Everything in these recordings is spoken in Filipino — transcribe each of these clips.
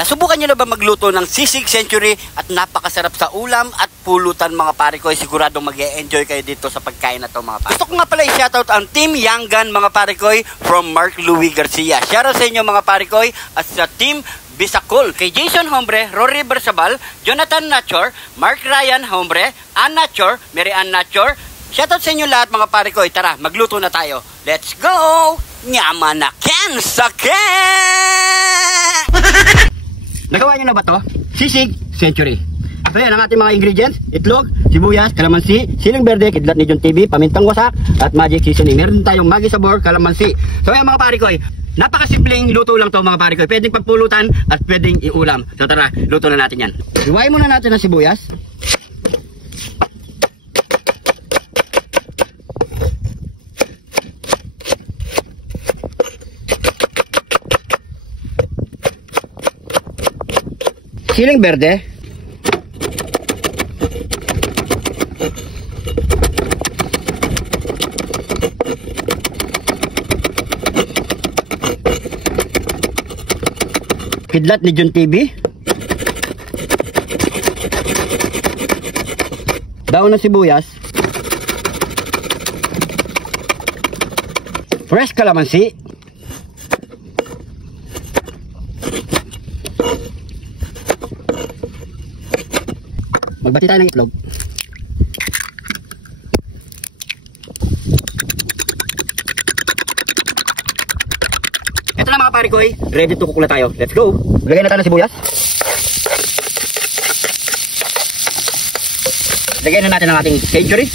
Nasubukan nyo na ba magluto ng sisig century at napakasarap sa ulam at pulutan mga pare ko? Siguradong mag-e-enjoy kayo dito sa pagkain na to mga pare. Gusto ko nga pala i-shoutout ang Team Yangan mga pare ko from Mark Louis Garcia. Shoutout sa inyo mga pare ko at sa Team Bisacol, kay Jason Hombre, Rory Bersabal, Jonathan Nachor, Mark Ryan Hombre, Ann Nachor, Mary Ann Nachor. Shoutout sa inyo lahat mga pare ko. Tara, magluto na tayo. Let's go! Nyama na ken sake! Nagawa nyo na ba to? Sisig century. So yan ang ating mga ingredients. Itlog, sibuyas, kalamansi, siling berde, kidlat ni John TV, pamintang wasak, at magic seasoning. Meron tayong Maggi Sabor, kalamansi. So yan mga pare ko, napakasimpleng luto lang to mga pare ko. Pwedeng pagpulutan at pwedeng iulam. So tara, luto na natin yan. Iwain muna natin ang sibuyas. Siling berde. Kidlat ni John TV. Daon ng sibuyas. Fresh kalamansi. Magbati tayo ng itlog. Ito na mga pare ko, ready to cook na tayo. Let's go. Lagyan na tayo ng sibuyas. Lagyan na natin ang ating century.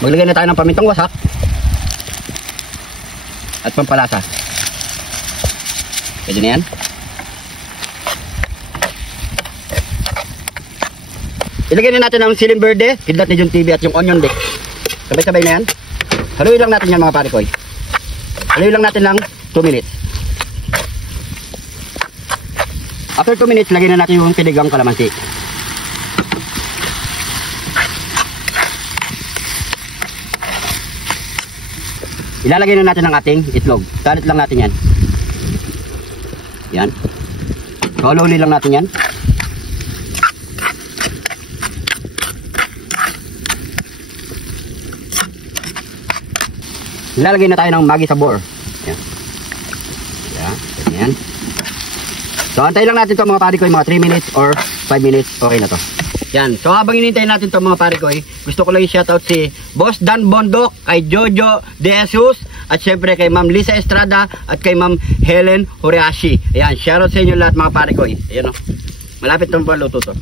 Maglagay na tayo ng pamintang wasak at pampalasa. Pwede na yan. Ilagay na natin ang siling berde, kidlat ni John TV at yung onion dip. Sabay-sabay na yan. Haluin lang natin yan mga pare ko. Haluin lang natin lang 2 minutes. After 2 minutes, lagyan na natin yung pinigang kalamansi. Ilalagay na natin ang ating itlog. Talit lang natin yan. Yan. Sololi lang natin yan. Ilalagay na tayo ng Maggi Sabor. Yan. Yan. So, antayin lang natin ito mga pare ko, mga 3 minutes or 5 minutes. Okay na to. Yan. So, habang hinintay natin ito mga pare ko, gusto ko lang i-shoutout si Boss Dan Bondok, kay Jojo De Jesus, at syempre kay Ma'am Lisa Estrada, at kay Ma'am Helen Horeashi. Ayan, shoutout sa inyo lahat mga pare ko. Ayan o. Malapit itong paluto to.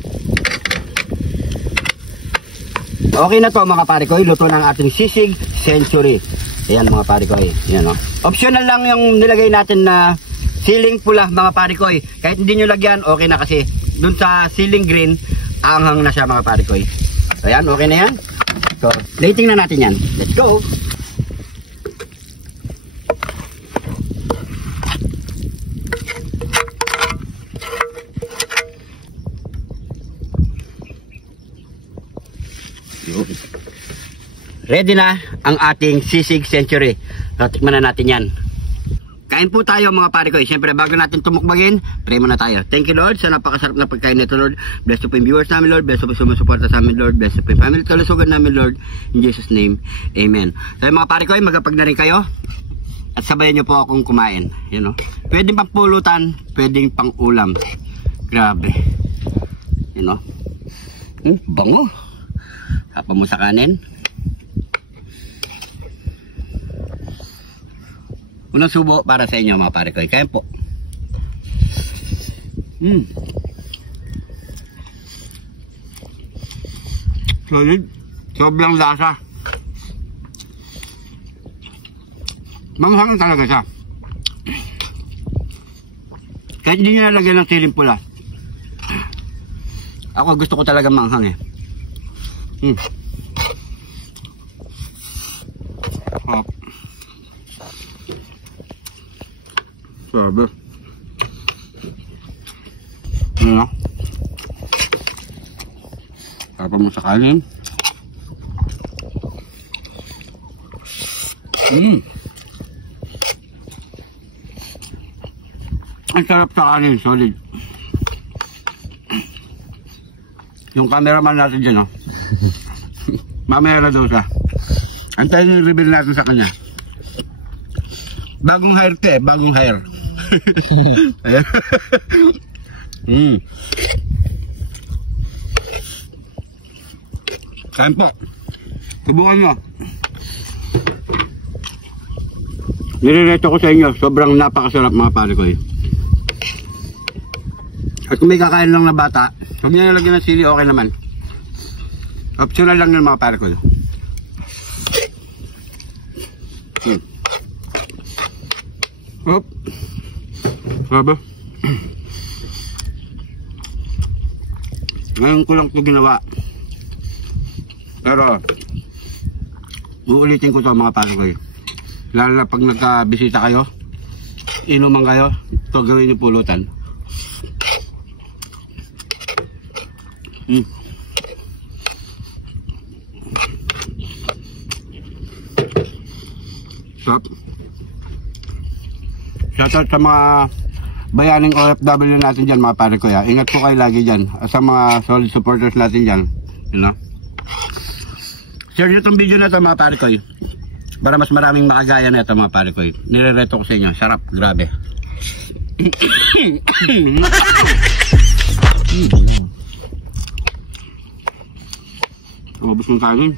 Okay na to mga pare ko. Luto ng ating sisig century. Ayan mga pare ko. Ayan o. Optional lang yung nilagay natin na siling pula mga pare ko. Kahit hindi nyo lagyan, okay na kasi dun sa siling green, anghang na siya mga pare ko. Ayan, okay na yan. So, plating na natin yan. Let's go! Ready na ang ating sisig century. So, tikman na natin yan. Kain po tayo mga pare ko. Siyempre bago natin tumukbangin, pray muna tayo. Thank you Lord sa napakasarap na pagkain nito Lord. Bless po yung viewers namin Lord. Bless po sumusuporta sa amin Lord. Bless po yung family kalusugan namin Lord. In Jesus name, Amen. So mga pare ko, magapag na rin kayo. At sabayan nyo po akong kumain. You know? Pwedeng pang pulutan, pwedeng pang ulam. Grabe. You know? Bango. Hapa mo sa kanin. Unang subo para sa inyo mga pare ko. Kain po. Solid. Sobrang lasa. Manghang talaga siya. Kahit hindi nyo nalagyan ng siling pula. Ako gusto ko talaga manghang Sabi. Ano? Sarap mo sa kanin. Ang sarap sa kanin, solid. Yung cameraman natin dyan, oh. Mamaya na daw siya. Antayin yung reveal natin sa kanya. Bagong hire te, bagong hire. Ayan. Kain po. Subukan nyo. Nirereto ko sa inyo, sobrang napakasarap mga pare ko eh. At kung may kakain lang na bata, huwag nyo nalagyan ng sili, okay naman. Optional lang yun mga pare ko. Hop. Saba. Ngayon ko lang ito ginawa. Pero, uulitin ko ito mga pare ko. Lalo na pag nagkabisita kayo, inuman kayo, ito gawin yung pulutan. Stop. Shoutout sa mga bayaning OFW natin dyan mga pare ko ya. Ingat po kayo lagi dyan. Sa mga solid supporters natin dyan. You know? Share nyo itong video na ito mga pare ko. Para mas maraming makagaya na ito mga pare ko. Nirereto ko sa inyo. Sarap. Grabe. Ubus ng kanin.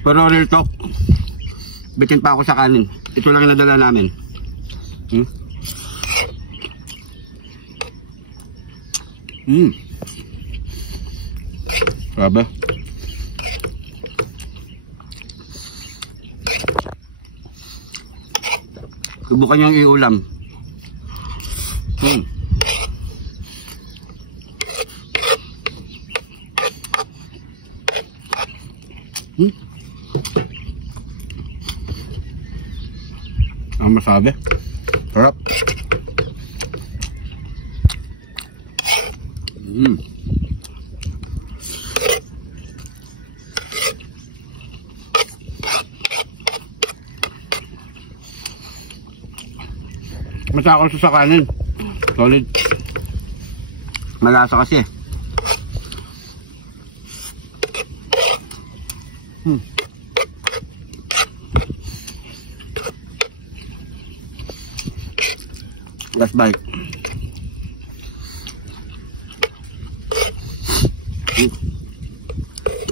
Pero real talk, bitin pa ako sa kanin. Ito lang yung nadala namin. Sabi. Subukan niyang iulam. Ang masabi. Sarap. Masakal sa kanin. Solid. Malasa kasi. Last bite.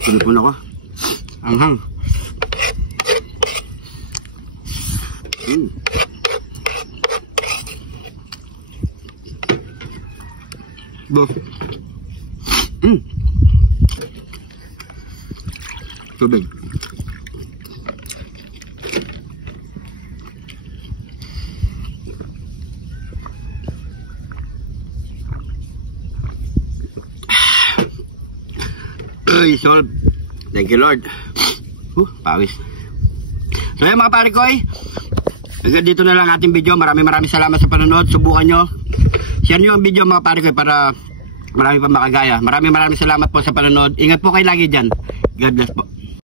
Telepon ako. Anghang. Buff. Tubig. Solve. Thank you Lord. Pawis. So yan mga pare ko hanggang dito na lang ating video. Maraming salamat sa panonood. Subukan nyo. Share nyo ang video mga pare ko para marami pa makagaya. Maraming salamat po sa panonood. Ingat po kayo lagi dyan. God bless po.